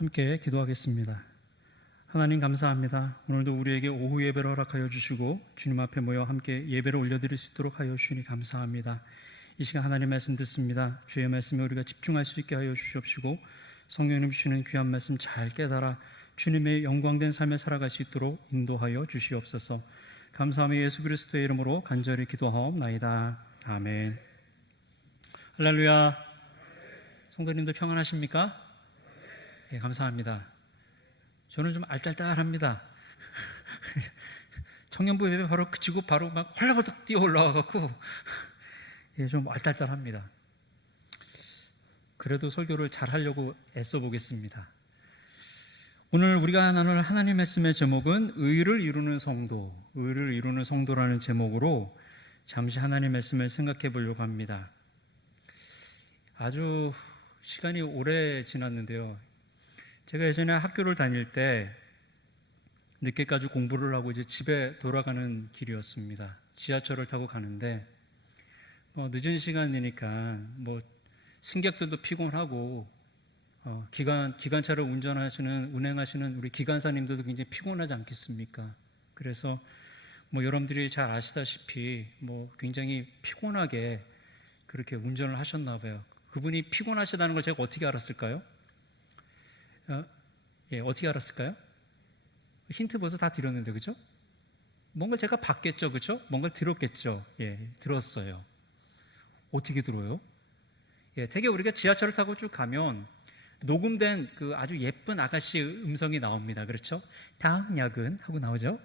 함께 기도하겠습니다. 하나님 감사합니다. 오늘도 우리에게 오후 예배를 허락하여 주시고 주님 앞에 모여 함께 예배를 올려드릴 수 있도록 하여 주시니 감사합니다. 이 시간 하나님 말씀 듣습니다. 주의 말씀에 우리가 집중할 수 있게 하여 주시옵시고 성령님 주시는 귀한 말씀 잘 깨달아 주님의 영광된 삶을 살아갈 수 있도록 인도하여 주시옵소서. 감사하며 예수 그리스도의 이름으로 간절히 기도하옵나이다. 아멘. 할렐루야. 성도님들 평안하십니까? 예, 감사합니다. 저는 좀 알딸딸합니다. 청년부 예배 바로 그치고 바로 막 헐레벌떡 뛰어 올라와갖고 예, 좀 알딸딸합니다. 그래도 설교를 잘 하려고 애써 보겠습니다. 오늘 우리가 나눌 하나님 말씀의 제목은 의를 이루는 성도, 의를 이루는 성도라는 제목으로 잠시 하나님 말씀을 생각해 보려고 합니다. 아주 시간이 오래 지났는데요. 제가 예전에 학교를 다닐 때 늦게까지 공부를 하고 이제 집에 돌아가는 길이었습니다. 지하철을 타고 가는데 늦은 시간이니까 승객들도 피곤하고 기관차를 운행하시는 우리 기관사님들도 굉장히 피곤하지 않겠습니까? 그래서 여러분들이 잘 아시다시피 굉장히 피곤하게 그렇게 운전을 하셨나 봐요. 그분이 피곤하시다는 걸 제가 어떻게 알았을까요? 어떻게 알았을까요? 힌트 벌써 다 드렸는데, 그죠? 뭔가 제가 봤겠죠, 그죠? 뭔가 들었겠죠. 예, 들었어요. 어떻게 들어요? 예, 되게 우리가 지하철을 타고 쭉 가면 녹음된 그 아주 예쁜 아가씨의 음성이 나옵니다. 그렇죠? 다음 역은 하고 나오죠?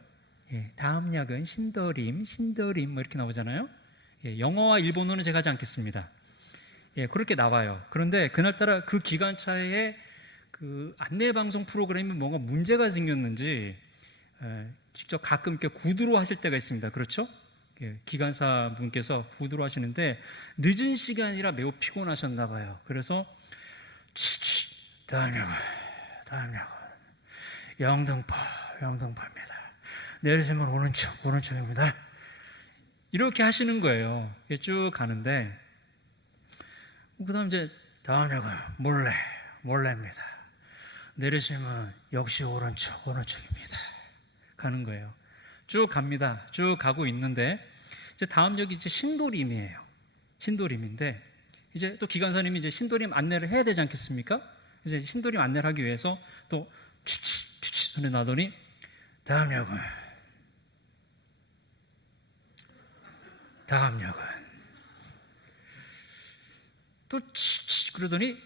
예, 다음 역은 신도림 이렇게 나오잖아요? 예, 영어와 일본어는 제가 하지 않겠습니다. 예, 그렇게 나와요. 그런데 그날따라 그 기관차에 그 안내방송 프로그램이 뭔가 문제가 생겼는지 직접 가끔 이렇게 구두로 하실 때가 있습니다. 그렇죠? 예, 기관사 분께서 구두로 하시는데 늦은 시간이라 매우 피곤하셨나 봐요. 그래서 다음 역은 영등포입니다. 내리시면 오른쪽입니다. 이렇게 하시는 거예요. 쭉 가는데 그 다음 이제 다음 역은 몰래입니다. 내리시면 역시 오른쪽입니다. 가는 거예요. 쭉 갑니다. 쭉 가고 있는데 이제 다음 역이 이제 신도림이에요. 신도림인데 이제 또 기관사님이 이제 신도림 안내를 해야 되지 않겠습니까? 이제 신도림 안내를 하기 위해서 또 추치 소리 나더니 다음 역은 또 추치 그러더니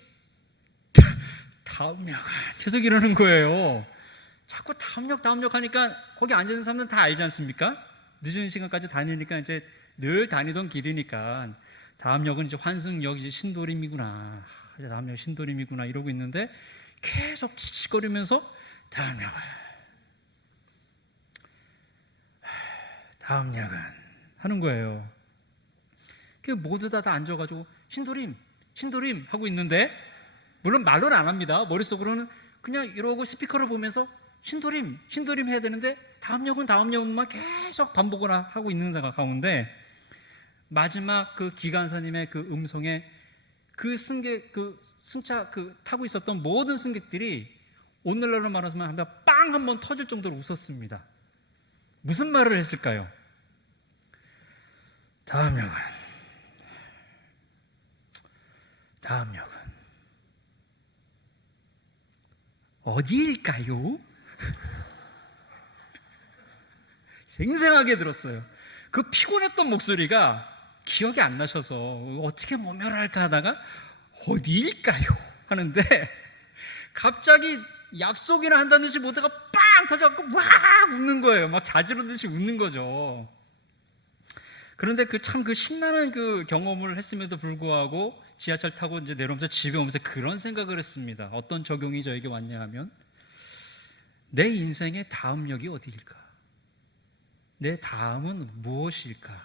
다음 역은 계속 이러는 거예요. 자꾸 다음 역 하니까 거기 앉아있는 사람들은 다 알지 않습니까? 늦은 시간까지 다니니까 이제 늘 다니던 길이니까 다음 역은 이제 환승역 이제 신도림이구나. 다음 역 신도림이구나 이러고 있는데 계속 치치거리면서 다음 역은 하는 거예요. 모두 다 앉아가지고 신도림 하고 있는데 물론 말로는 안 합니다. 머릿속으로는 그냥 이러고 스피커를 보면서 신도림 해야 되는데 다음 역은만 계속 반복을 하고 있는 가운데 마지막 그 기관사님의 그 음성에 그 승차 타고 있었던 모든 승객들이 오늘날로 말하자면 빵 한번 터질 정도로 웃었습니다. 무슨 말을 했을까요? 다음 역은 어디일까요? 생생하게 들었어요. 그 피곤했던 목소리가 기억이 안 나셔서 어떻게 모면할까 하다가 어디일까요? 하는데 갑자기 약속이나 한다는 듯이 모두가 빵 터져갖고 막 웃는 거예요. 막 자지르듯이 웃는 거죠. 그런데 그 신나는 그 경험을 했음에도 불구하고 지하철 타고 이제 내려오면서 집에 오면서 그런 생각을 했습니다. 어떤 적용이 저에게 왔냐 하면 내 인생의 다음 역이 어디일까? 내 다음은 무엇일까?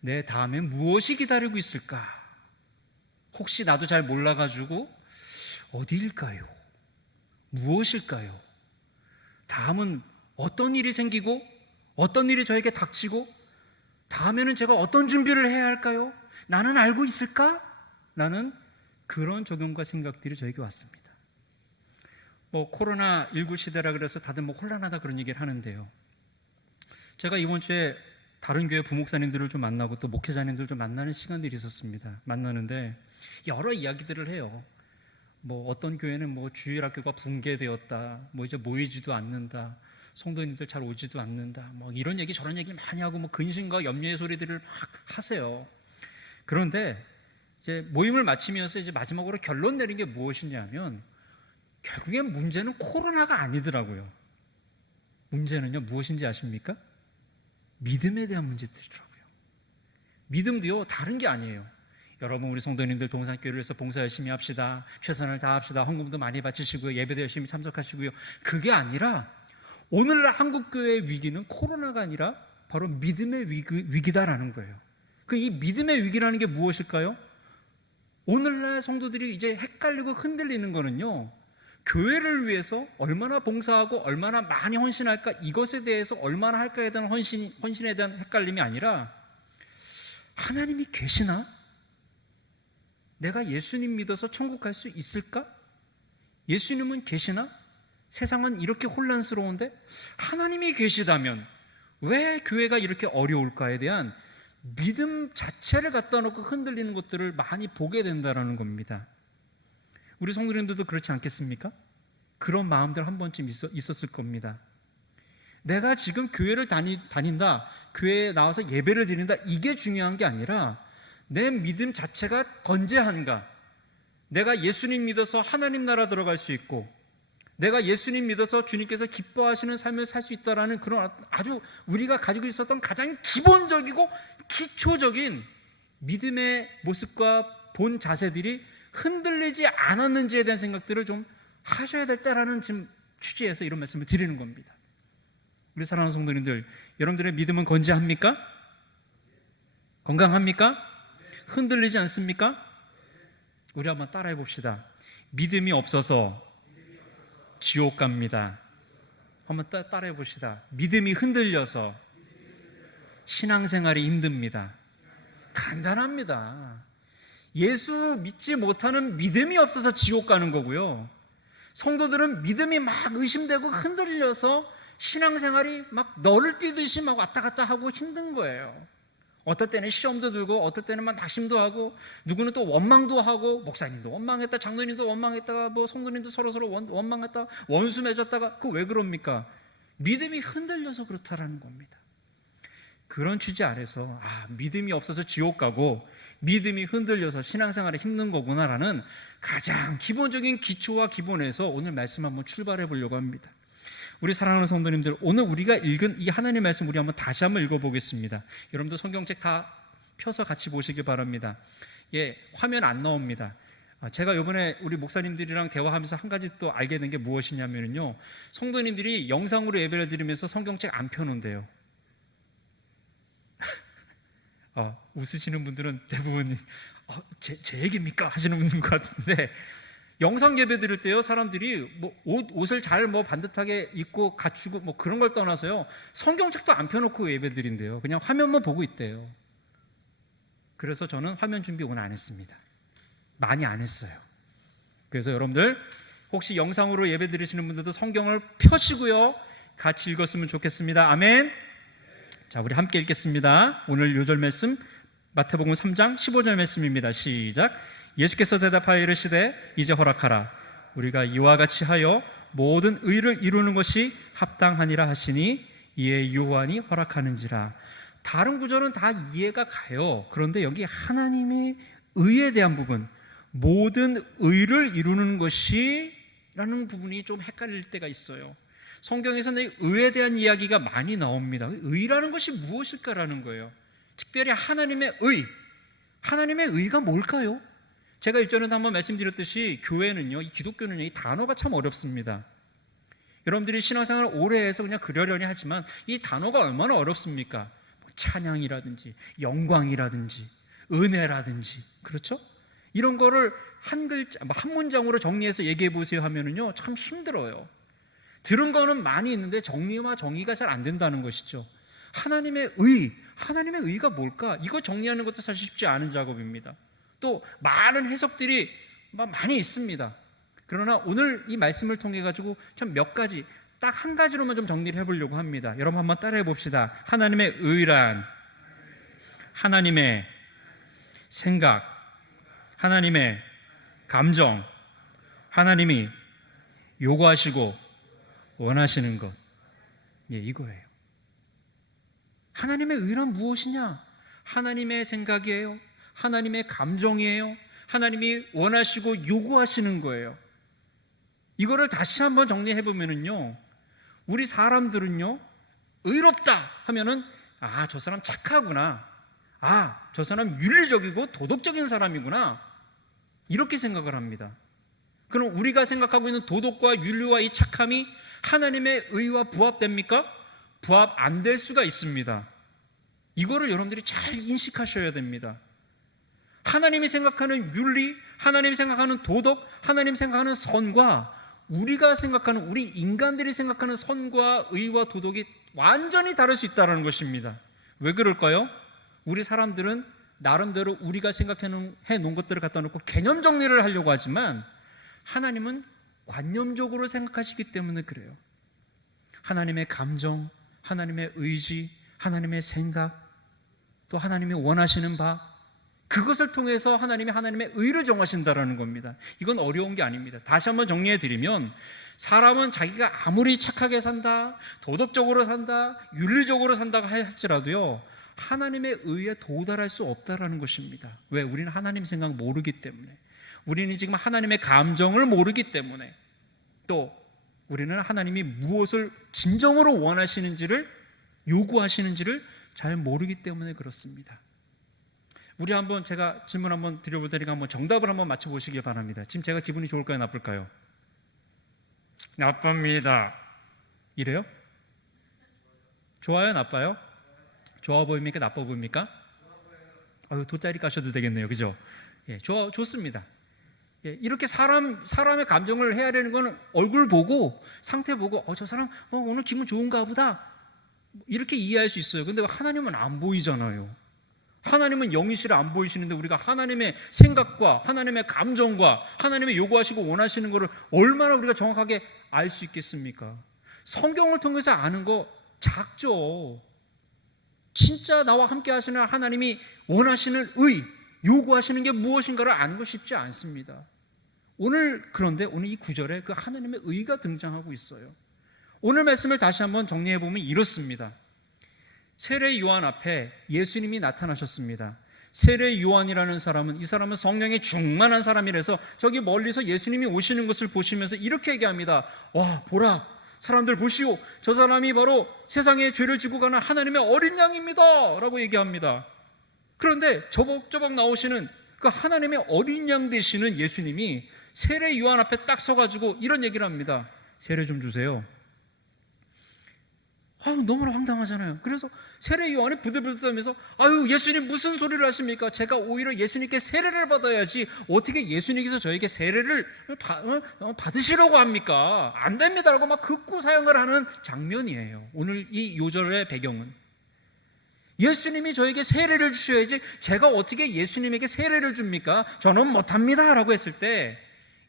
내 다음엔 무엇이 기다리고 있을까? 혹시 나도 잘 몰라가지고 어디일까요? 무엇일까요? 다음은 어떤 일이 생기고 어떤 일이 저에게 닥치고 다음에는 제가 어떤 준비를 해야 할까요? 나는 알고 있을까? 라는 그런 적용과 생각들이 저에게 왔습니다. 뭐 코로나19 시대라 그래서 다들 뭐 혼란하다 그런 얘기를 하는데요. 제가 이번 주에 다른 교회 부목사님들을 좀 만나고 또 목회자님들을 좀 만나는 시간들이 있었습니다. 만나는데 여러 이야기들을 해요. 뭐 어떤 교회는 뭐 주일학교가 붕괴되었다, 뭐 이제 모이지도 않는다, 성도님들 잘 오지도 않는다, 뭐 이런 얘기 저런 얘기 많이 하고 뭐 근심과 염려의 소리들을 막 하세요. 그런데 이제 모임을 마치면서 이제 마지막으로 결론 내린 게 무엇이냐면 결국엔 문제는 코로나가 아니더라고요. 문제는요 무엇인지 아십니까? 믿음에 대한 문제들이더라고요. 믿음도요 다른 게 아니에요. 여러분 우리 성도님들 동산교회를 위해서 봉사 열심히 합시다, 최선을 다합시다, 헌금도 많이 바치시고요, 예배도 열심히 참석하시고요, 그게 아니라 오늘날 한국교회의 위기는 코로나가 아니라 바로 믿음의 위기다라는 거예요. 그 이 믿음의 위기라는 게 무엇일까요? 오늘날 성도들이 이제 헷갈리고 흔들리는 거는요, 교회를 위해서 얼마나 봉사하고 얼마나 많이 헌신할까, 이것에 대해서 얼마나 할까에 대한 헌신에 대한 헷갈림이 아니라 하나님이 계시나? 내가 예수님 믿어서 천국 갈 수 있을까? 예수님은 계시나? 세상은 이렇게 혼란스러운데 하나님이 계시다면 왜 교회가 이렇게 어려울까에 대한 믿음 자체를 갖다 놓고 흔들리는 것들을 많이 보게 된다는 겁니다. 우리 성도님들도 그렇지 않겠습니까? 그런 마음들 한 번쯤 있었을 겁니다. 내가 지금 교회를 다닌다, 교회에 나와서 예배를 드린다, 이게 중요한 게 아니라 내 믿음 자체가 건재한가, 내가 예수님 믿어서 하나님 나라 들어갈 수 있고 내가 예수님 믿어서 주님께서 기뻐하시는 삶을 살 수 있다라는 그런 아주 우리가 가지고 있었던 가장 기본적이고 기초적인 믿음의 모습과 본 자세들이 흔들리지 않았는지에 대한 생각들을 좀 하셔야 될 때라는 지금 취지에서 이런 말씀을 드리는 겁니다. 우리 사랑하는 성도님들, 여러분들의 믿음은 건재합니까? 건강합니까? 흔들리지 않습니까? 우리 한번 따라해 봅시다. 믿음이 없어서 지옥 갑니다. 한번 따라해 봅시다. 믿음이 흔들려서 신앙생활이 힘듭니다. 간단합니다. 예수 믿지 못하는 믿음이 없어서 지옥 가는 거고요, 성도들은 믿음이 막 의심되고 흔들려서 신앙생활이 막 너를 뛰듯이 막 왔다 갔다 하고 힘든 거예요. 어떨 때는 시험도 들고 어떨 때는 막 낙심도 하고 누구는 또 원망도 하고, 목사님도 원망했다, 장로님도 원망했다가 뭐 성도님도 서로서로 원망했다, 원수 맺었다가, 그 왜 그럽니까? 믿음이 흔들려서 그렇다라는 겁니다. 그런 취지 아래서 믿음이 없어서 지옥 가고 믿음이 흔들려서 신앙생활에 힘든 거구나라는 가장 기본적인 기초와 기본에서 오늘 말씀 한번 출발해 보려고 합니다. 우리 사랑하는 성도님들, 오늘 우리가 읽은 이 하나님의 말씀 우리 한번 다시 한번 읽어보겠습니다. 여러분들 성경책 다 펴서 같이 보시기 바랍니다. 예, 화면 안 나옵니다. 제가 이번에 우리 목사님들이랑 대화하면서 한 가지 또 알게 된 게 무엇이냐면요, 성도님들이 영상으로 예배를 드리면서 성경책 안 펴놓은대요. 웃으시는 분들은 대부분 제 얘기입니까? 하시는 분인 것 같은데, 영상 예배 드릴 때요, 사람들이 뭐 옷을 잘 뭐 반듯하게 입고 갖추고 뭐 그런 걸 떠나서요, 성경책도 안 펴놓고 예배 드린대요. 그냥 화면만 보고 있대요. 그래서 저는 화면 준비 오늘 안 했습니다. 많이 안 했어요. 그래서 여러분들 혹시 영상으로 예배 드리시는 분들도 성경을 펴시고요, 같이 읽었으면 좋겠습니다. 아멘. 자, 우리 함께 읽겠습니다. 오늘 요절 말씀 마태복음 3장 15절 말씀입니다. 시작. 예수께서 대답하여 이르시되 이제 허락하라. 우리가 이와 같이 하여 모든 의를 이루는 것이 합당하니라 하시니 이에 요한이 허락하는지라. 다른 구절은 다 이해가 가요. 그런데 여기 하나님의 의에 대한 부분, 모든 의를 이루는 것이 라는 부분이 좀 헷갈릴 때가 있어요. 성경에서는 의에 대한 이야기가 많이 나옵니다. 의라는 것이 무엇일까라는 거예요. 특별히 하나님의 의, 하나님의 의가 뭘까요? 제가 일전에도 한번 말씀드렸듯이 교회는요, 이 기독교는요, 이 단어가 참 어렵습니다. 여러분들이 신앙생활을 오래 해서 그냥 그러려니 하지만 이 단어가 얼마나 어렵습니까? 찬양이라든지 영광이라든지 은혜라든지, 그렇죠? 이런 거를 한 글자, 한 문장으로 정리해서 얘기해 보세요 하면은요, 참 힘들어요. 들은 거는 많이 있는데 정리와 정의가 잘 안 된다는 것이죠. 하나님의 의가 뭘까? 이거 정리하는 것도 사실 쉽지 않은 작업입니다. 또 많은 해석들이 많이 있습니다. 그러나 오늘 이 말씀을 통해 가지고 좀 몇 가지, 딱 한 가지로만 좀 정리를 해보려고 합니다. 여러분 한번 따라해 봅시다. 하나님의 의란, 하나님의 생각, 하나님의 감정, 하나님이 요구하시고 원하시는 것. 예, 이거예요. 하나님의 의란 무엇이냐? 하나님의 생각이에요. 하나님의 감정이에요. 하나님이 원하시고 요구하시는 거예요. 이거를 다시 한번 정리해보면요, 우리 사람들은요, 의롭다 하면은, 아, 저 사람 착하구나. 아, 저 사람 윤리적이고 도덕적인 사람이구나. 이렇게 생각을 합니다. 그럼 우리가 생각하고 있는 도덕과 윤리와 이 착함이 하나님의 의와 부합됩니까? 부합 안 될 수가 있습니다. 이거를 여러분들이 잘 인식하셔야 됩니다. 하나님이 생각하는 윤리, 하나님이 생각하는 도덕, 하나님이 생각하는 선과 우리가 생각하는, 우리 인간들이 생각하는 선과 의와 도덕이 완전히 다를 수 있다는 것입니다. 왜 그럴까요? 우리 사람들은 나름대로 우리가 생각해 놓은 것들을 갖다 놓고 개념 정리를 하려고 하지만 하나님은 관념적으로 생각하시기 때문에 그래요. 하나님의 감정, 하나님의 의지, 하나님의 생각, 또 하나님이 원하시는 바, 그것을 통해서 하나님의 의를 정하신다라는 겁니다. 이건 어려운 게 아닙니다. 다시 한번 정리해 드리면, 사람은 자기가 아무리 착하게 산다, 도덕적으로 산다, 윤리적으로 산다고 할지라도요, 하나님의 의에 도달할 수 없다라는 것입니다. 왜? 우리는 하나님 생각 모르기 때문에, 우리는 지금 하나님의 감정을 모르기 때문에, 또 우리는 하나님이 무엇을 진정으로 원하시는지를, 요구하시는지를 잘 모르기 때문에 그렇습니다. 우리 한번, 제가 질문 한번 드려볼 테니까 한번 정답을 한번 맞춰보시기 바랍니다. 지금 제가 기분이 좋을까요, 나쁠까요? 나쁩니다. 이래요? 좋아요, 나빠요? 좋아 보입니까, 나빠 보입니까? 돗자리 까셔도 되겠네요, 그죠? 예, 좋습니다. 예, 이렇게 사람의 감정을 헤아리는 건 얼굴 보고, 상태 보고, 저 사람 오늘 기분 좋은가 보다, 이렇게 이해할 수 있어요. 근데 하나님은 안 보이잖아요. 하나님은 영이시라 안 보이시는데 우리가 하나님의 생각과 하나님의 감정과 하나님의 요구하시고 원하시는 것을 얼마나 우리가 정확하게 알 수 있겠습니까? 성경을 통해서 아는 거 작죠. 진짜 나와 함께 하시는 하나님이 원하시는 의, 요구하시는 게 무엇인가를 아는 거 쉽지 않습니다. 그런데 오늘 이 구절에 그 하나님의 의가 등장하고 있어요. 오늘 말씀을 다시 한번 정리해 보면 이렇습니다. 세례 요한 앞에 예수님이 나타나셨습니다. 세례 요한이라는 사람은, 이 사람은 성령에 충만한 사람이라서 저기 멀리서 예수님이 오시는 것을 보시면서 이렇게 얘기합니다. 와, 보라, 사람들 보시오, 저 사람이 바로 세상의 죄를 지고 가는 하나님의 어린 양입니다 라고 얘기합니다. 그런데 저벅저벅 나오시는 그 하나님의 어린 양 되시는 예수님이 세례 요한 앞에 딱 서가지고 이런 얘기를 합니다. 세례 좀 주세요. 너무나 황당하잖아요. 그래서 세례 요한이 부들부들하면서, 예수님 무슨 소리를 하십니까? 제가 오히려 예수님께 세례를 받아야지 어떻게 예수님께서 저에게 세례를 받으시려고 합니까? 안 됩니다라고 막 극구 사용을 하는 장면이에요. 오늘 이 요절의 배경은, 예수님이 저에게 세례를 주셔야지 제가 어떻게 예수님에게 세례를 줍니까? 저는 못합니다 라고 했을 때,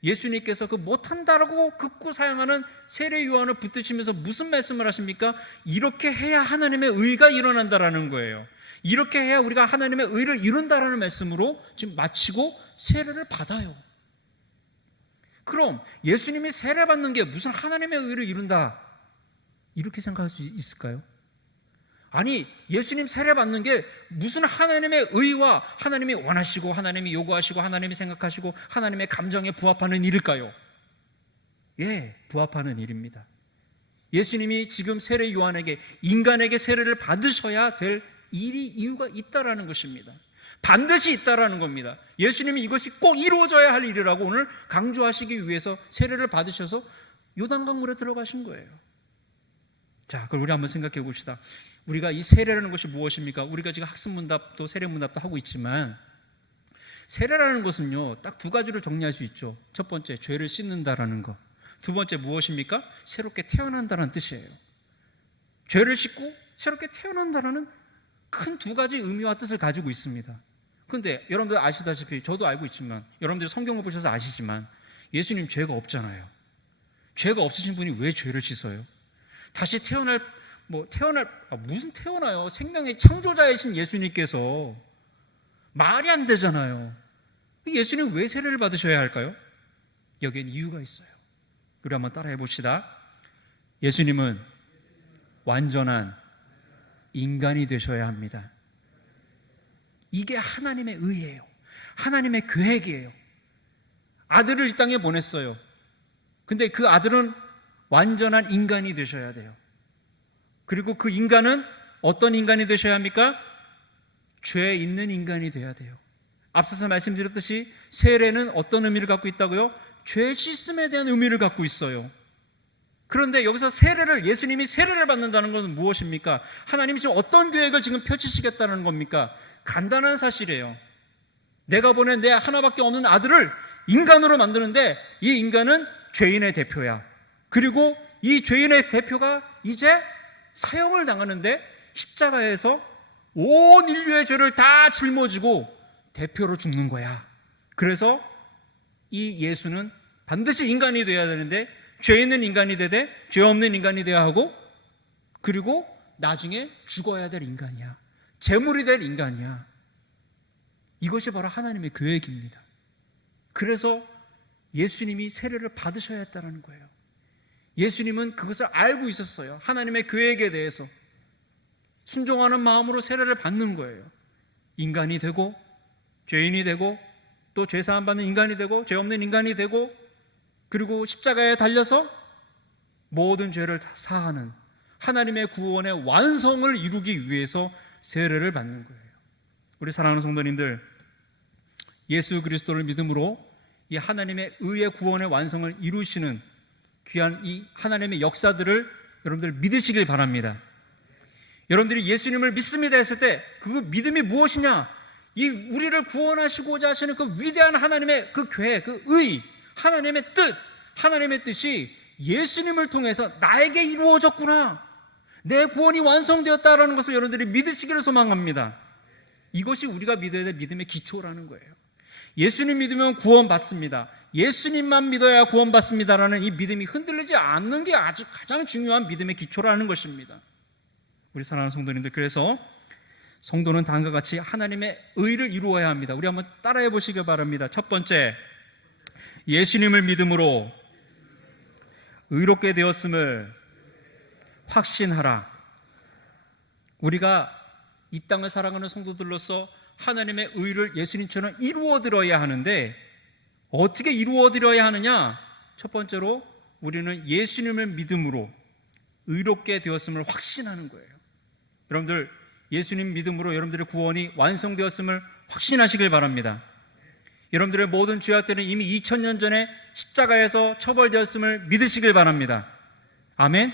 예수님께서 그 못한다라고 극구 사용하는 세례 요한을 붙드시면서 무슨 말씀을 하십니까? 이렇게 해야 하나님의 의가 일어난다라는 거예요. 이렇게 해야 우리가 하나님의 의를 이룬다라는 말씀으로 지금 마치고 세례를 받아요. 그럼 예수님이 세례 받는 게 무슨 하나님의 의를 이룬다, 이렇게 생각할 수 있을까요? 아니, 예수님 세례 받는 게 무슨 하나님의 의와 하나님이 원하시고 하나님이 요구하시고 하나님이 생각하시고 하나님의 감정에 부합하는 일일까요? 예, 부합하는 일입니다. 예수님이 지금 세례 요한에게, 인간에게 세례를 받으셔야 될 이유가 있다라는 것입니다. 반드시 있다라는 겁니다. 예수님이 이것이 꼭 이루어져야 할 일이라고 오늘 강조하시기 위해서 세례를 받으셔서 요단강 물에 들어가신 거예요. 자, 그럼 우리 한번 생각해 봅시다. 우리가 이 세례라는 것이 무엇입니까? 우리가 지금 학습문답도 세례문답도 하고 있지만, 세례라는 것은요, 딱 두 가지로 정리할 수 있죠. 첫 번째, 죄를 씻는다라는 것. 두 번째, 무엇입니까? 새롭게 태어난다는 뜻이에요. 죄를 씻고 새롭게 태어난다라는 큰 두 가지 의미와 뜻을 가지고 있습니다. 그런데 여러분들 아시다시피, 저도 알고 있지만, 여러분들 성경을 보셔서 아시지만, 예수님 죄가 없잖아요. 죄가 없으신 분이 왜 죄를 씻어요? 다시 무슨 태어나요? 생명의 창조자이신 예수님께서 말이 안 되잖아요. 예수님 왜 세례를 받으셔야 할까요? 여기엔 이유가 있어요. 우리 한번 따라해 봅시다. 예수님은 완전한 인간이 되셔야 합니다. 이게 하나님의 의예요. 하나님의 계획이에요. 아들을 이 땅에 보냈어요. 근데 그 아들은 완전한 인간이 되셔야 돼요. 그리고 그 인간은 어떤 인간이 되셔야 합니까? 죄 있는 인간이 돼야 돼요. 앞서서 말씀드렸듯이 세례는 어떤 의미를 갖고 있다고요? 죄 씻음에 대한 의미를 갖고 있어요. 그런데 여기서 예수님이 세례를 받는다는 것은 무엇입니까? 하나님이 지금 어떤 계획을 지금 펼치시겠다는 겁니까? 간단한 사실이에요. 내가 보낸 내 하나밖에 없는 아들을 인간으로 만드는데 이 인간은 죄인의 대표야. 그리고 이 죄인의 대표가 이제 사형을 당하는데 십자가에서 온 인류의 죄를 다 짊어지고 대표로 죽는 거야. 그래서 이 예수는 반드시 인간이 되어야 되는데 죄 있는 인간이 되되 죄 없는 인간이 되어야 하고 그리고 나중에 죽어야 될 인간이야. 제물이 될 인간이야. 이것이 바로 하나님의 계획입니다. 그래서 예수님이 세례를 받으셔야 했다는 거예요. 예수님은 그것을 알고 있었어요. 하나님의 계획에 대해서 순종하는 마음으로 세례를 받는 거예요. 인간이 되고 죄인이 되고 또 죄사함 받는 인간이 되고 죄 없는 인간이 되고 그리고 십자가에 달려서 모든 죄를 사하는 하나님의 구원의 완성을 이루기 위해서 세례를 받는 거예요. 우리 사랑하는 성도님들, 예수 그리스도를 믿음으로 이 하나님의 의의 구원의 완성을 이루시는 귀한 이 하나님의 역사들을 여러분들 믿으시길 바랍니다. 여러분들이 예수님을 믿습니다 했을 때 그 믿음이 무엇이냐? 이 우리를 구원하시고자 하시는 그 위대한 하나님의 그 계획, 그 의, 하나님의 뜻, 하나님의 뜻이 예수님을 통해서 나에게 이루어졌구나. 내 구원이 완성되었다라는 것을 여러분들이 믿으시기를 소망합니다. 이것이 우리가 믿어야 될 믿음의 기초라는 거예요. 예수님 믿으면 구원받습니다. 예수님만 믿어야 구원받습니다라는 이 믿음이 흔들리지 않는 게 아주 가장 중요한 믿음의 기초라는 것입니다. 우리 사랑하는 성도님들, 그래서 성도는 다음과 같이 하나님의 의를 이루어야 합니다. 우리 한번 따라해 보시기 바랍니다. 첫 번째, 예수님을 믿음으로 의롭게 되었음을 확신하라. 우리가 이 땅을 살아가는 성도들로서 하나님의 의를 예수님처럼 이루어드려야 하는데 어떻게 이루어드려야 하느냐? 첫 번째로 우리는 예수님을 믿음으로 의롭게 되었음을 확신하는 거예요. 여러분들, 예수님 믿음으로 여러분들의 구원이 완성되었음을 확신하시길 바랍니다. 여러분들의 모든 죄악들은 이미 2000년 전에 십자가에서 처벌되었음을 믿으시길 바랍니다. 아멘.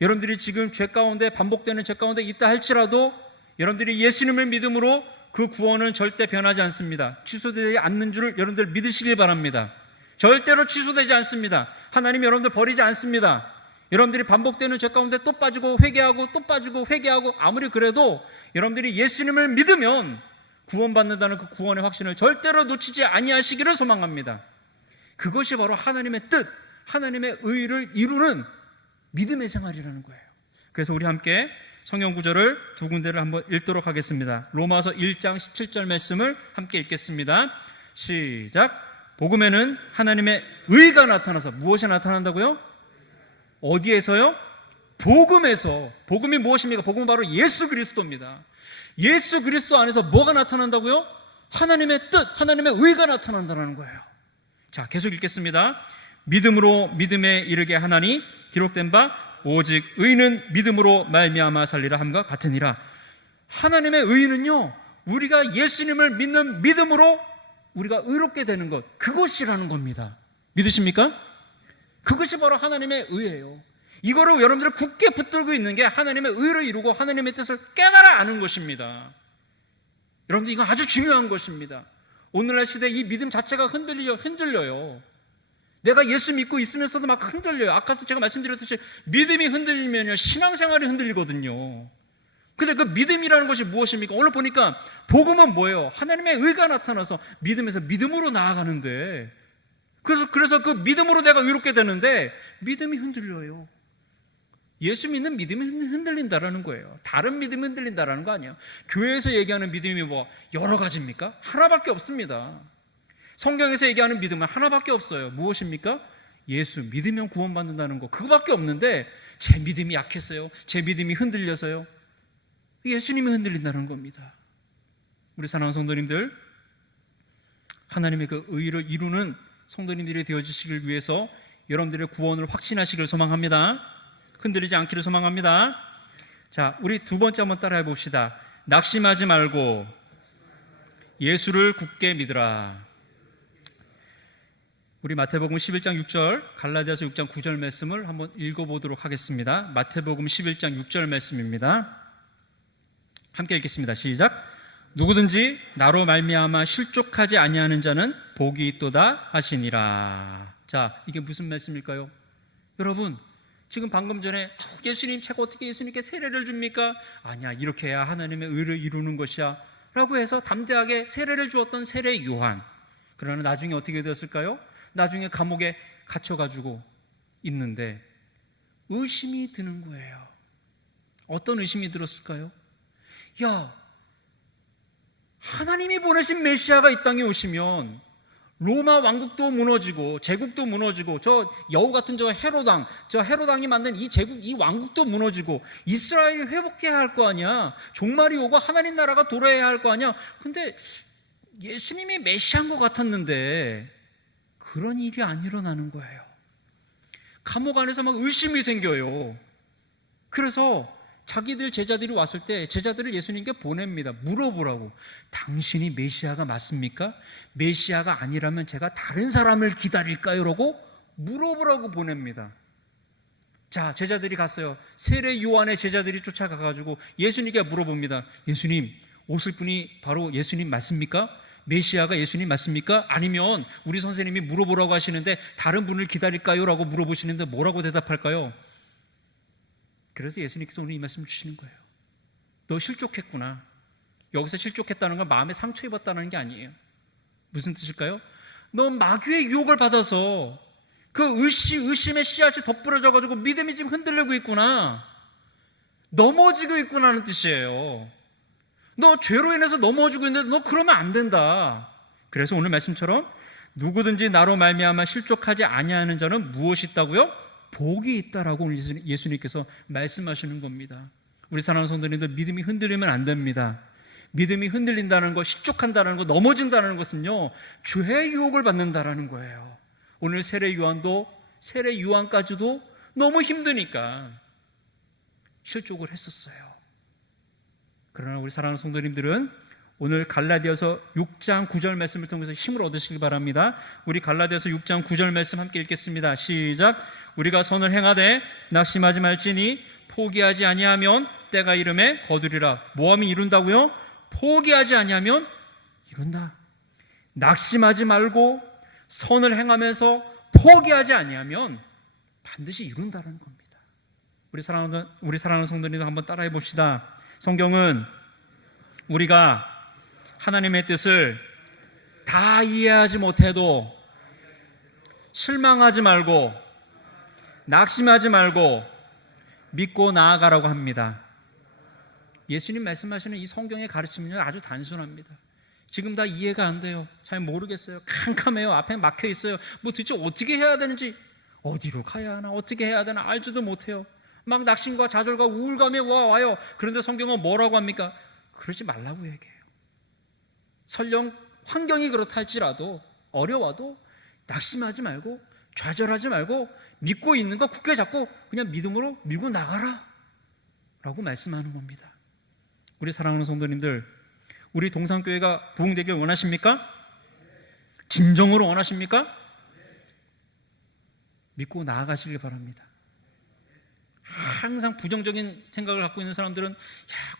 여러분들이 지금 죄 가운데, 반복되는 죄 가운데 있다 할지라도 여러분들이 예수님을 믿음으로 그 구원은 절대 변하지 않습니다. 취소되지 않는 줄을 여러분들 믿으시길 바랍니다. 절대로 취소되지 않습니다. 하나님이 여러분들 버리지 않습니다. 여러분들이 반복되는 죄 가운데 또 빠지고 회개하고 또 빠지고 회개하고 아무리 그래도 여러분들이 예수님을 믿으면 구원받는다는 그 구원의 확신을 절대로 놓치지 아니하시기를 소망합니다. 그것이 바로 하나님의 뜻, 하나님의 의를 이루는 믿음의 생활이라는 거예요. 그래서 우리 함께 성경 구절을 두 군데를 한번 읽도록 하겠습니다. 로마서 1장 17절 말씀을 함께 읽겠습니다. 시작. 복음에는 하나님의 의가 나타나서, 무엇이 나타난다고요? 어디에서요? 복음에서. 복음이 무엇입니까? 복음은 바로 예수 그리스도입니다. 예수 그리스도 안에서 뭐가 나타난다고요? 하나님의 뜻, 하나님의 의가 나타난다는 거예요. 자, 계속 읽겠습니다. 믿음으로 믿음에 이르게 하나니 기록된 바 오직 의는 믿음으로 말미암아 살리라 함과 같으니라. 하나님의 의는요, 우리가 예수님을 믿는 믿음으로 우리가 의롭게 되는 것, 그것이라는 겁니다. 믿으십니까? 그것이 바로 하나님의 의예요. 이거를 여러분들을 굳게 붙들고 있는 게 하나님의 의를 이루고 하나님의 뜻을 깨달아 아는 것입니다. 여러분들, 이거 아주 중요한 것입니다. 오늘날 시대에 이 믿음 자체가 흔들려요. 내가 예수 믿고 있으면서도 막 흔들려요. 아까도 제가 말씀드렸듯이 믿음이 흔들리면요, 신앙생활이 흔들리거든요. 근데 그 믿음이라는 것이 무엇입니까? 오늘 보니까 복음은 뭐예요? 하나님의 의가 나타나서 믿음에서 믿음으로 나아가는데 그래서 그 믿음으로 내가 의롭게 되는데 믿음이 흔들려요. 예수 믿는 믿음이 흔들린다라는 거예요. 다른 믿음이 흔들린다라는 거 아니에요. 교회에서 얘기하는 믿음이 뭐 여러 가지입니까? 하나밖에 없습니다. 성경에서 얘기하는 믿음은 하나밖에 없어요. 무엇입니까? 예수 믿으면 구원받는다는 거, 그거밖에 없는데 제 믿음이 약했어요. 제 믿음이 흔들려서요. 예수님이 흔들린다는 겁니다. 우리 사랑하는 성도님들, 하나님의 그 의를 이루는 성도님들이 되어주시길 위해서 여러분들의 구원을 확신하시길 소망합니다. 흔들리지 않기를 소망합니다. 자, 우리 두 번째 한번 따라해 봅시다. 낙심하지 말고 예수를 굳게 믿으라. 우리 마태복음 11장 6절, 갈라디아서 6장 9절 말씀을 한번 읽어보도록 하겠습니다. 마태복음 11장 6절 말씀입니다. 함께 읽겠습니다. 시작. 누구든지 나로 말미암아 실족하지 아니하는 자는 복이 있도다 하시니라. 자, 이게 무슨 말씀일까요? 여러분, 지금 방금 전에 예수님, 제가 어떻게 예수님께 세례를 줍니까? 아니야, 이렇게 해야 하나님의 의를 이루는 것이야 라고 해서 담대하게 세례를 주었던 세례 요한. 그러나 나중에 어떻게 되었을까요? 나중에 감옥에 갇혀가지고 있는데 의심이 드는 거예요. 어떤 의심이 들었을까요? 야, 하나님이 보내신 메시아가 이 땅에 오시면 로마 왕국도 무너지고 제국도 무너지고 저 여우 같은 저 헤로당이 만든 이 제국, 이 왕국도 무너지고 이스라엘이 회복해야 할 거 아니야. 종말이 오고 하나님 나라가 돌아야 할 거 아니야. 근데 예수님이 메시아인 것 같았는데 그런 일이 안 일어나는 거예요. 감옥 안에서 막 의심이 생겨요. 그래서 자기들 제자들이 왔을 때 제자들을 예수님께 보냅니다. 물어보라고. 당신이 메시아가 맞습니까? 메시아가 아니라면 제가 다른 사람을 기다릴까요? 라고 물어보라고 보냅니다. 자, 제자들이 갔어요. 세례 요한의 제자들이 쫓아가가지고 예수님께 물어봅니다. 예수님, 오실 분이 바로 예수님 맞습니까? 메시아가 예수님 맞습니까? 아니면 우리 선생님이 물어보라고 하시는데 다른 분을 기다릴까요? 라고 물어보시는데 뭐라고 대답할까요? 그래서 예수님께서 오늘 이 말씀을 주시는 거예요. 너 실족했구나. 여기서 실족했다는 건 마음에 상처 입었다는 게 아니에요. 무슨 뜻일까요? 너 마귀의 유혹을 받아서 그 의심의 씨앗이 덧부러져가지고 믿음이 지금 흔들리고 있구나. 넘어지고 있구나는 뜻이에요. 너 죄로 인해서 넘어지고 있는데 너 그러면 안 된다. 그래서 오늘 말씀처럼 누구든지 나로 말미암아 실족하지 아니하는 자는 무엇이 있다고요? 복이 있다라고 오늘 예수님께서 말씀하시는 겁니다. 우리 사랑하는 성도님들, 믿음이 흔들리면 안 됩니다. 믿음이 흔들린다는 것, 실족한다는 것, 넘어진다는 것은요, 죄의 유혹을 받는다라는 거예요. 오늘 세례 요한까지도 너무 힘드니까 실족을 했었어요. 그러나 우리 사랑하는 성도님들은 오늘 갈라디아서 6장 9절 말씀을 통해서 힘을 얻으시기 바랍니다. 우리 갈라디아서 6장 9절 말씀 함께 읽겠습니다. 시작. 우리가 선을 행하되 낙심하지 말지니 포기하지 아니하면 때가 이름에 거두리라. 모함이 이룬다고요? 포기하지 아니하면 이룬다. 낙심하지 말고 선을 행하면서 포기하지 아니하면 반드시 이룬다는 겁니다. 우리 사랑하는 성도님들 한번 따라해 봅시다. 성경은 우리가 하나님의 뜻을 다 이해하지 못해도 실망하지 말고 낙심하지 말고 믿고 나아가라고 합니다. 예수님 말씀하시는 이 성경의 가르침은 아주 단순합니다. 지금 다 이해가 안 돼요. 잘 모르겠어요. 캄캄해요. 앞에 막혀 있어요. 뭐 도대체 어떻게 해야 되는지, 어디로 가야 하나, 어떻게 해야 되나 알지도 못해요. 막 낙심과 좌절과 우울감이 와요. 그런데 성경은 뭐라고 합니까? 그러지 말라고 얘기해요. 설령 환경이 그렇다 할지라도, 어려워도 낙심하지 말고 좌절하지 말고 믿고 있는 거 굳게 잡고 그냥 믿음으로 밀고 나가라 라고 말씀하는 겁니다. 우리 사랑하는 성도님들, 우리 동산교회가 부흥되길 원하십니까? 진정으로 원하십니까? 믿고 나아가시길 바랍니다. 항상 부정적인 생각을 갖고 있는 사람들은 야,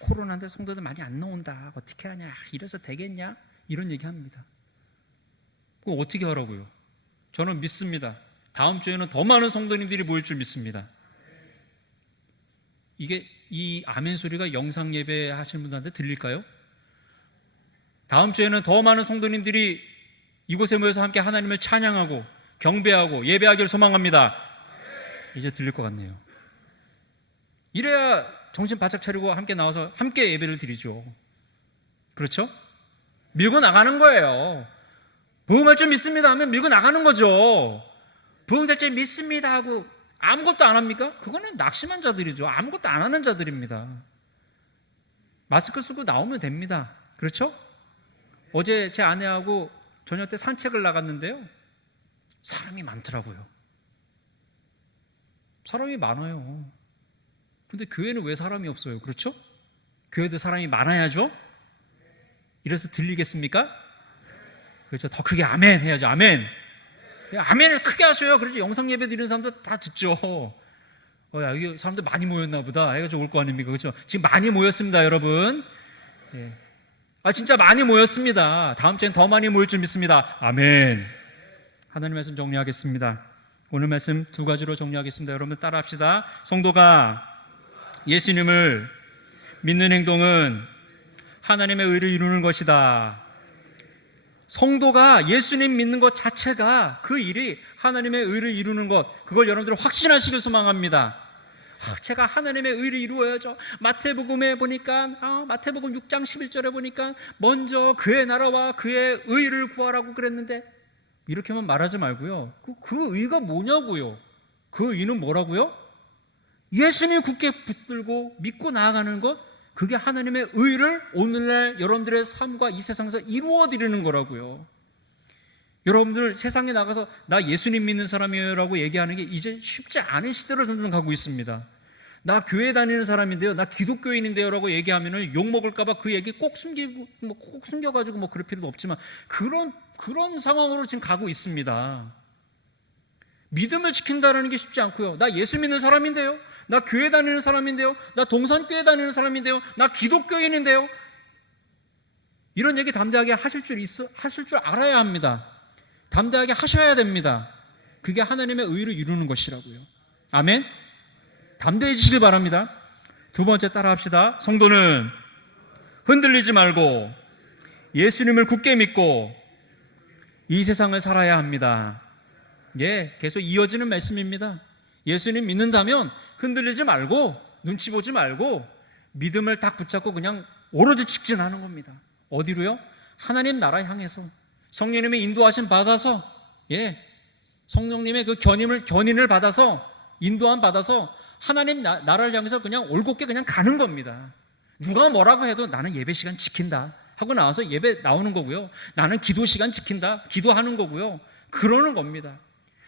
코로나인데 성도들 많이 안 나온다, 어떻게 하냐, 이래서 되겠냐, 이런 얘기합니다. 그럼 어떻게 하라고요? 저는 믿습니다. 다음 주에는 더 많은 성도님들이 모일 줄 믿습니다. 이게 이 아멘 소리가 영상 예배 하시는 분들한테 들릴까요? 다음 주에는 더 많은 성도님들이 이곳에 모여서 함께 하나님을 찬양하고 경배하고 예배하기를 소망합니다. 이제 들릴 것 같네요. 이래야 정신 바짝 차리고 함께 나와서 함께 예배를 드리죠. 그렇죠? 밀고 나가는 거예요. 부흥할 줄 믿습니다 하면 밀고 나가는 거죠. 부흥될 줄 믿습니다 하고 아무것도 안 합니까? 그거는 낙심한 자들이죠. 아무것도 안 하는 자들입니다. 마스크 쓰고 나오면 됩니다. 그렇죠? 어제 제 아내하고 저녁 때 산책을 나갔는데요. 사람이 많더라고요. 사람이 많아요. 근데 교회는 왜 사람이 없어요? 그렇죠? 교회도 사람이 많아야죠? 이래서 들리겠습니까? 그렇죠. 더 크게 아멘 해야죠. 아멘. 아멘을 크게 하셔요. 그렇죠. 영상 예배 드리는 사람들 다 듣죠. 야, 여기 사람들 많이 모였나 보다 해가지고 올 거 아닙니까? 그렇죠. 지금 많이 모였습니다, 여러분. 예. 진짜 많이 모였습니다. 다음 주엔 더 많이 모일 줄 믿습니다. 아멘. 하나님 말씀 정리하겠습니다. 오늘 말씀 두 가지로 정리하겠습니다. 여러분 따라 합시다. 성도가 예수님을 믿는 행동은 하나님의 의를 이루는 것이다. 성도가 예수님 믿는 것 자체가 그 일이 하나님의 의를 이루는 것, 그걸 여러분들 확신하시길 소망합니다. 제가 하나님의 의를 이루어야죠. 마태복음에 보니까 마태복음 6장 11절에 보니까 먼저 그의 나라와 그의 의를 구하라고 그랬는데, 이렇게만 말하지 말고요. 그 의가 뭐냐고요. 그 의는 뭐라고요? 예수님 굳게 붙들고 믿고 나아가는 것, 그게 하나님의 의를 오늘날 여러분들의 삶과 이 세상에서 이루어드리는 거라고요. 여러분들 세상에 나가서 나 예수님 믿는 사람이에요 라고 얘기하는 게 이제 쉽지 않은 시대로 점점 가고 있습니다. 나 교회 다니는 사람인데요, 나 기독교인인데요 라고 얘기하면 욕먹을까봐 그 얘기 꼭 숨기고 꼭 숨겨가지고 그럴 필요도 없지만 그런 상황으로 지금 가고 있습니다. 믿음을 지킨다는 게 쉽지 않고요. 나 예수 믿는 사람인데요, 나 교회 다니는 사람인데요, 나 동산교회 다니는 사람인데요, 나 기독교인인데요, 이런 얘기 담대하게 하실 줄 알아야 합니다. 담대하게 하셔야 됩니다. 그게 하나님의 의를 이루는 것이라고요. 아멘. 담대해지시길 바랍니다. 두 번째 따라 합시다. 성도는 흔들리지 말고 예수님을 굳게 믿고 이 세상을 살아야 합니다. 예, 계속 이어지는 말씀입니다. 예수님 믿는다면 흔들리지 말고 눈치 보지 말고 믿음을 딱 붙잡고 그냥 오로지 직진하는 겁니다. 어디로요? 하나님 나라 향해서 성령님의 인도하심 받아서, 성령님의 그 견인을 받아서, 인도함 받아서 하나님 나라를 향해서 그냥 올곧게 그냥 가는 겁니다. 누가 뭐라고 해도 나는 예배 시간 지킨다 하고 나와서 예배 나오는 거고요. 나는 기도 시간 지킨다, 기도하는 거고요. 그러는 겁니다.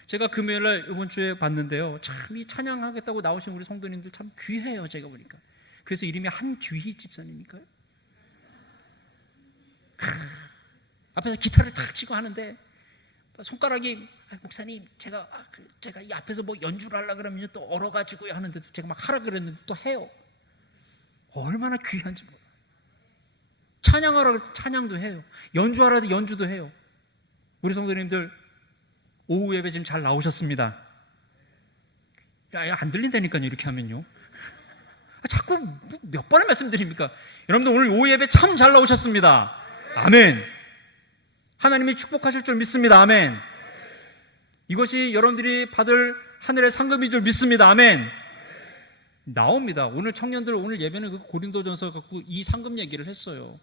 제가 금요일날 이번 주에 봤는데요, 참 이 찬양하겠다고 나오신 우리 성도님들 참 귀해요. 제가 보니까. 그래서 이름이 한귀희 집사님이니까요. 앞에서 기타를 탁 치고 하는데 손가락이, 목사님 제가 이 앞에서 연주를 하려고 그러면 또 얼어가지고 하는데 제가 막 하라 그랬는데 또 해요. 얼마나 귀한지 몰라요. 찬양하라 찬양도 해요. 연주하라 연주도 해요. 우리 성도님들 오후 예배 지금 잘 나오셨습니다. 안 들린다니까요, 이렇게 하면요. 자꾸 몇 번을 말씀드립니까? 여러분들 오늘 오후 예배 참 잘 나오셨습니다. 아멘. 하나님이 축복하실 줄 믿습니다. 아멘. 이것이 여러분들이 받을 하늘의 상급인 줄 믿습니다. 아멘. 나옵니다. 오늘 청년들 오늘 예배는 그 고린도전서 갖고 이 상급 얘기를 했어요.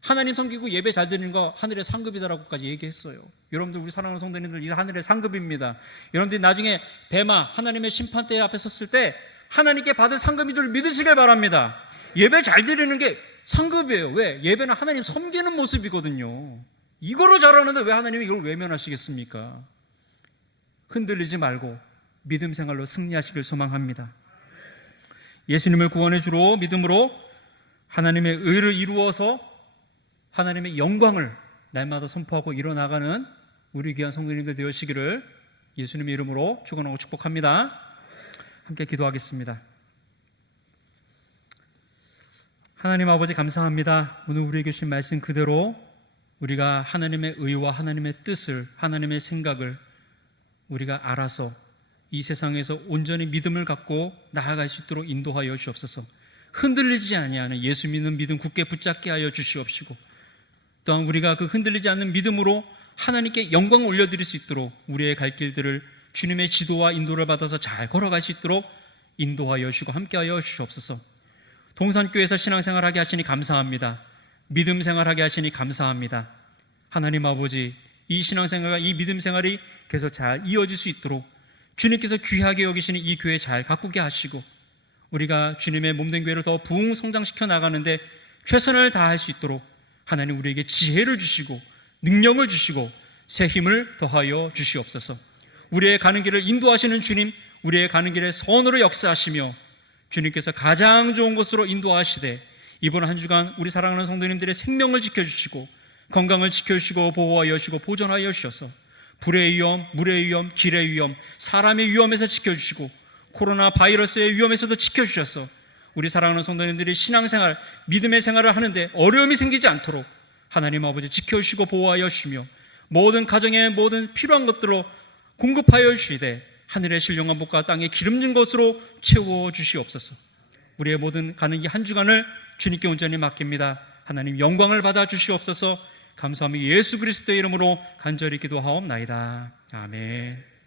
하나님 섬기고 예배 잘 드리는 거 하늘의 상급이다라고까지 얘기했어요. 여러분들, 우리 사랑하는 성도님들, 이 하늘의 상급입니다. 여러분들이 나중에 뱀아 하나님의 심판대 앞에 섰을 때 하나님께 받을 상급인 줄 믿으시길 바랍니다. 예배 잘 드리는 게 상급이에요. 왜? 예배는 하나님 섬기는 모습이거든요. 이거를 잘하는데 왜 하나님이 이걸 외면하시겠습니까? 흔들리지 말고 믿음 생활로 승리하시길 소망합니다. 예수님을 구원의 주로 믿음으로 하나님의 의를 이루어서 하나님의 영광을 날마다 선포하고 일어나가는 우리 귀한 성도님들 되시기를 예수님의 이름으로 축원하고 축복합니다. 함께 기도하겠습니다. 하나님 아버지 감사합니다. 오늘 우리에게 주신 말씀 그대로 우리가 하나님의 의와 하나님의 뜻을, 하나님의 생각을 우리가 알아서 이 세상에서 온전히 믿음을 갖고 나아갈 수 있도록 인도하여 주옵소서. 흔들리지 아니하는 예수 믿는 믿음 굳게 붙잡게 하여 주시옵시고, 또한 우리가 그 흔들리지 않는 믿음으로 하나님께 영광을 올려드릴 수 있도록 우리의 갈 길들을 주님의 지도와 인도를 받아서 잘 걸어갈 수 있도록 인도하여 주시고 함께하여 주시옵소서. 동산교회에서 신앙생활하게 하시니 감사합니다. 믿음 생활하게 하시니 감사합니다. 하나님 아버지, 이 신앙생활과 이 믿음 생활이 계속 잘 이어질 수 있도록 주님께서 귀하게 여기시는 이 교회 잘 가꾸게 하시고 우리가 주님의 몸된 교회를 더 부흥 성장시켜 나가는데 최선을 다할 수 있도록 하나님 우리에게 지혜를 주시고 능력을 주시고 새 힘을 더하여 주시옵소서. 우리의 가는 길을 인도하시는 주님, 우리의 가는 길에 선으로 역사하시며 주님께서 가장 좋은 곳으로 인도하시되 이번 한 주간 우리 사랑하는 성도님들의 생명을 지켜주시고 건강을 지켜주시고 보호하여 주시고 보존하여 주셔서 불의 위험, 물의 위험, 길의 위험, 사람의 위험에서 지켜주시고 코로나 바이러스의 위험에서도 지켜주셔서 우리 사랑하는 성도님들이 신앙생활, 믿음의 생활을 하는데 어려움이 생기지 않도록 하나님 아버지 지켜주시고 보호하여 주시며 모든 가정의 모든 필요한 것들로 공급하여 주시되 하늘의 신령한 복과 땅의 기름진 것으로 채워주시옵소서. 우리의 모든 가는 이 한 주간을 주님께 온전히 맡깁니다. 하나님 영광을 받아 주시옵소서. 감사하며 예수 그리스도의 이름으로 간절히 기도하옵나이다. 아멘.